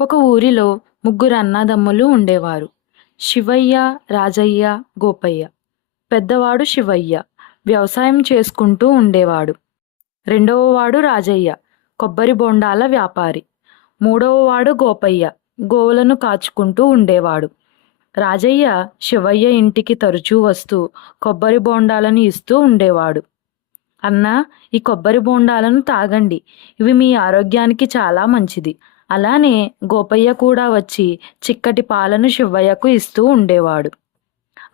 ఒక ఊరిలో ముగ్గురు అన్నదమ్ములు ఉండేవారు. శివయ్య, రాజయ్య, గోపయ్య. పెద్దవాడు శివయ్య వ్యవసాయం చేసుకుంటూ ఉండేవాడు. రెండవవాడు రాజయ్య కొబ్బరి బొండాల వ్యాపారి. మూడవవాడు గోపయ్య గోవులను కాచుకుంటూ ఉండేవాడు. రాజయ్య శివయ్య ఇంటికి తరచూ వస్తూ కొబ్బరి బొండాలను ఇస్తూ ఉండేవాడు. అన్నా, ఈ కొబ్బరి బొండాలను తాగండి, ఇవి మీ ఆరోగ్యానికి చాలా మంచిది. అలానే గోపయ్య కూడా వచ్చి చిక్కటి పాలను శివయ్యకు ఇస్తూ ఉండేవాడు.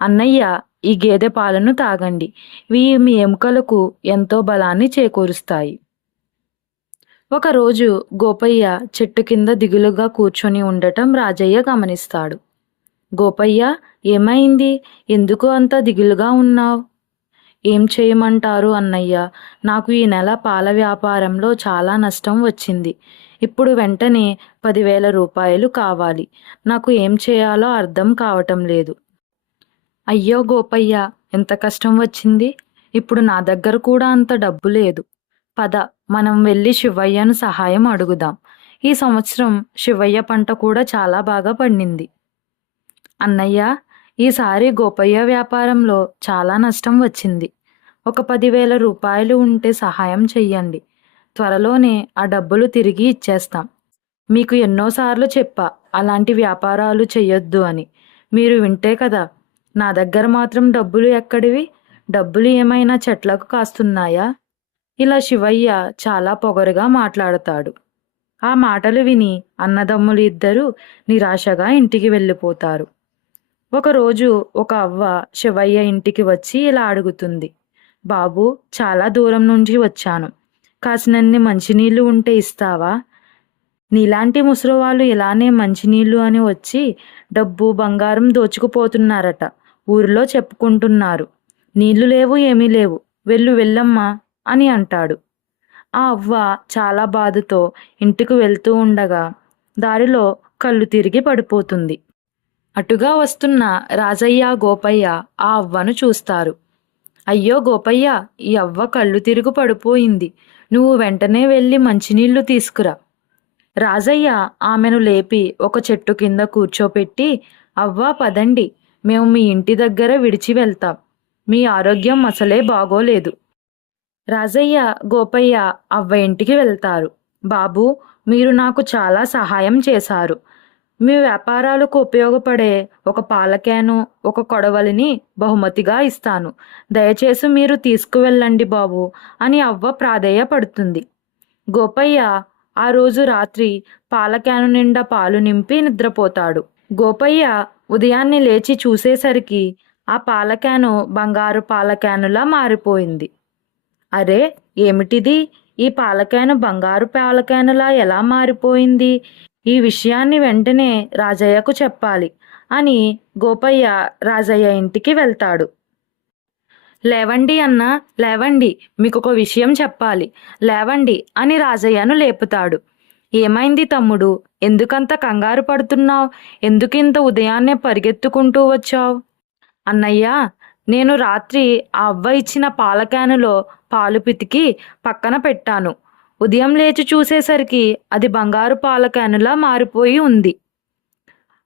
అన్నయ్య, ఈ గేదె పాలను తాగండి, ఇవి మీ ఎముకలకు ఎంతో బలాన్ని చేకూరుస్తాయి. ఒకరోజు గోపయ్య చెట్టు కింద దిగులుగా కూర్చొని ఉండటం రాజయ్య గమనిస్తాడు. గోపయ్య, ఏమైంది? ఎందుకు అంత దిగులుగా ఉన్నావు? ఏం చేయమంటారు అన్నయ్య, నాకు ఈ నెల పాల వ్యాపారంలో చాలా నష్టం వచ్చింది. ఇప్పుడు వెంటనే 10,000 రూపాయలు కావాలి. నాకు ఏం చేయాలో అర్థం కావటం లేదు. అయ్యో గోపయ్య, ఎంత కష్టం వచ్చింది? ఇప్పుడు నా దగ్గర కూడా అంత డబ్బు లేదు. పద, మనం వెళ్ళి శివయ్యను సహాయం అడుగుదాం. ఈ సంవత్సరం శివయ్య పంట కూడా చాలా బాగా పండింది. అన్నయ్య, ఈసారి గోపయ్య వ్యాపారంలో చాలా నష్టం వచ్చింది. ఒక 10,000 రూపాయలు ఉంటే సహాయం చెయ్యండి. త్వరలోనే ఆ డబ్బులు తిరిగి ఇచ్చేస్తాం. మీకు ఎన్నోసార్లు చెప్పా అలాంటి వ్యాపారాలు చెయ్యొద్దు అని. మీరు వింటే కదా. నా దగ్గర మాత్రం డబ్బులు ఎక్కడివి? డబ్బులు ఏమైనా చెట్లకు కాస్తున్నాయా? ఇలా శివయ్య చాలా పొగరుగా మాట్లాడతాడు. ఆ మాటలు విని అన్నదమ్ములు ఇద్దరూ నిరాశగా ఇంటికి వెళ్ళిపోతారు. ఒకరోజు ఒక అవ్వ శివయ్య ఇంటికి వచ్చి ఇలా అడుగుతుంది. బాబు, చాలా దూరం నుంచి వచ్చాను. కాసినన్ని మంచినీళ్లు ఉంటే ఇస్తావా? నీలాంటి ముసలివాళ్ళు ఇలానే మంచినీళ్లు అని వచ్చి డబ్బు బంగారం దోచుకుపోతున్నారట. ఊరిలో చెప్పుకుంటున్నారు. నీళ్లు లేవు, ఏమీ లేవు, వెళ్ళమ్మా అని అంటాడు. ఆ అవ్వ చాలా బాధతో ఇంటికి వెళ్తూ ఉండగా దారిలో కళ్ళు తిరిగి పడిపోతుంది. అటుగా వస్తున్న రాజయ్య, గోపయ్య ఆ అవ్వను చూస్తారు. అయ్యో గోపయ్య, ఈ అవ్వ కళ్ళు తిరుగు పడిపోయింది. నువ్వు వెంటనే వెళ్ళి మంచినీళ్లు తీసుకురా. రాజయ్య ఆమెను లేపి ఒక చెట్టు కింద కూర్చోపెట్టి, అవ్వ పదండి, మేము మీ ఇంటి దగ్గర విడిచి వెళ్తాం. మీ ఆరోగ్యం అసలే బాగోలేదు. రాజయ్య, గోపయ్య అవ్వ ఇంటికి వెళ్తారు. బాబు, మీరు నాకు చాలా సహాయం చేశారు. మీ వ్యాపారాలకు ఉపయోగపడే ఒక పాల క్యాను, ఒక కొడవలిని బహుమతిగా ఇస్తాను. దయచేసి మీరు తీసుకువెళ్ళండి బాబు అని అవ్వ ప్రాధేయపడుతుంది. గోపయ్య ఆ రోజు రాత్రి పాల క్యాను నిండా పాలు నింపి నిద్రపోతాడు. గోపయ్య ఉదయాన్నే లేచి చూసేసరికి ఆ పాల క్యాను బంగారు పాల క్యానులా మారిపోయింది. అరే, ఏమిటిది? ఈ పాల క్యాను బంగారు పాల క్యానులా ఎలా మారిపోయింది? ఈ విషయాన్ని వెంటనే రాజయ్యకు చెప్పాలి అని గోపయ్య రాజయ్య ఇంటికి వెళ్తాడు. లేవండి అన్నా, లేవండి, మీకొక విషయం చెప్పాలి, లేవండి అని రాజయ్యను లేపుతాడు. ఏమైంది తమ్ముడు? ఎందుకంత కంగారు పడుతున్నావు? ఎందుకింత ఉదయాన్నే పరిగెత్తుకుంటూ వచ్చావు? అన్నయ్య, నేను రాత్రి ఆ అవ్వ ఇచ్చిన పాల క్యానులో పాలు పితికి పక్కన పెట్టాను. ఉదయం లేచి చూసేసరికి అది బంగారు పాల క్యానులా మారిపోయి ఉంది.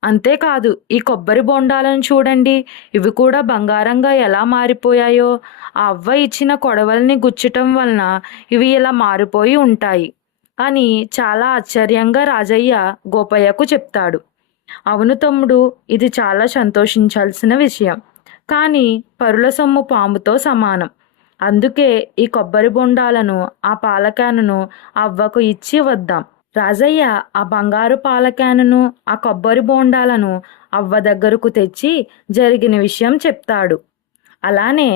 అంతేకాదు, ఈ కొబ్బరి బొండాలను చూడండి, ఇవి కూడా బంగారంగా ఎలా మారిపోయాయో. ఆ అవ్వ ఇచ్చిన కొడవల్ని గుచ్చటం వలన ఇవి ఇలా మారిపోయి ఉంటాయి అని చాలా ఆశ్చర్యంగా రాజయ్య గోపయ్యకు చెప్తాడు. అవును తమ్ముడు, ఇది చాలా సంతోషించాల్సిన విషయం. కానీ పరుల సొమ్ము పాముతో సమానం. అందుకే ఈ కొబ్బరి బొండాలను, ఆ పాల క్యానును అవ్వకు ఇచ్చి వద్దాం. రాజయ్య ఆ బంగారు పాల క్యానును, ఆ కొబ్బరి బొండాలను అవ్వ దగ్గరకు తెచ్చి జరిగిన విషయం చెప్తాడు. అలానే,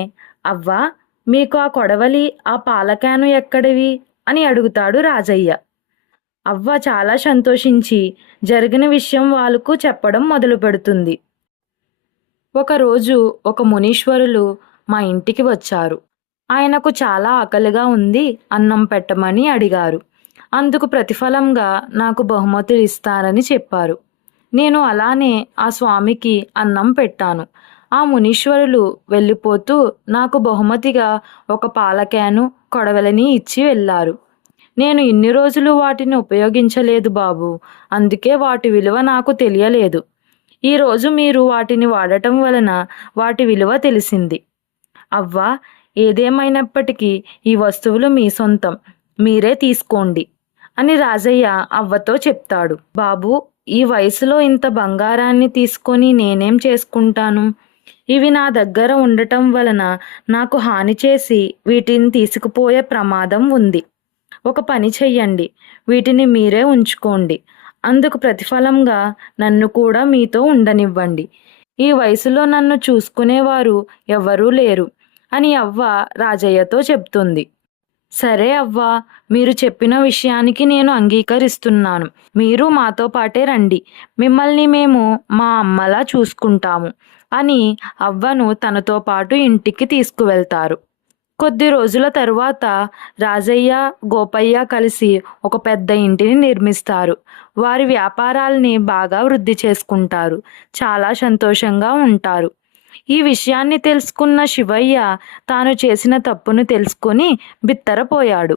అవ్వ, మీకు ఆ కొడవలి, ఆ పాల క్యాను ఎక్కడివి అని అడుగుతాడు రాజయ్య. అవ్వ చాలా సంతోషించి జరిగిన విషయం వాళ్ళకు చెప్పడం మొదలు పెడుతుంది. ఒకరోజు ఒక మునీశ్వరులు మా ఇంటికి వచ్చారు. ఆయనకు చాలా ఆకలిగా ఉంది, అన్నం పెట్టమని అడిగారు. అందుకు ప్రతిఫలంగా నాకు బహుమతులు ఇస్తారని చెప్పారు. నేను అలానే ఆ స్వామికి అన్నం పెట్టాను. ఆ మునీశ్వరులు వెళ్ళిపోతూ నాకు బహుమతిగా ఒక పాల క్యాను, కొడవలిని ఇచ్చి వెళ్ళారు. నేను ఇన్ని రోజులు వాటిని ఉపయోగించలేదు బాబు. అందుకే వాటి విలువ నాకు తెలియలేదు. ఈరోజు మీరు వాటిని వాడటం వలన వాటి విలువ తెలిసింది. అవ్వ, ఏదేమైనప్పటికీ ఈ వస్తువులు మీ సొంతం. మీరే తీసుకోండి అని రాజయ్య అవ్వతో చెప్తాడు. బాబూ, ఈ వయసులో ఇంత బంగారాన్ని తీసుకొని నేనేం చేసుకుంటాను? ఇవి నా దగ్గర ఉండటం వలన నాకు హాని చేసి వీటిని తీసుకుపోయే ప్రమాదం ఉంది. ఒక పని చెయ్యండి, వీటిని మీరే ఉంచుకోండి. అందుకు ప్రతిఫలంగా నన్ను కూడా మీతో ఉండనివ్వండి. ఈ వయసులో నన్ను చూసుకునేవారు ఎవ్వరూ లేరు అని అవ్వ రాజయ్యతో చెప్తుంది. సరే అవ్వా, మీరు చెప్పిన విషయానికి నేను అంగీకరిస్తున్నాను. మీరు మాతో పాటే రండి. మిమ్మల్ని మేము మా అమ్మలా చూసుకుంటాము అని అవ్వను తనతో పాటు ఇంటికి తీసుకువెళ్తారు. కొద్ది రోజుల తరువాత రాజయ్య, గోపయ్య కలిసి ఒక పెద్ద ఇంటిని నిర్మిస్తారు. వారి వ్యాపారాల్ని బాగా వృద్ధి చేసుకుంటారు. చాలా సంతోషంగా ఉంటారు. ఈ విషయాన్ని తెలుసుకున్న శివయ్య తాను చేసిన తప్పును తెలుసుకొని బిత్తరపోయాడు.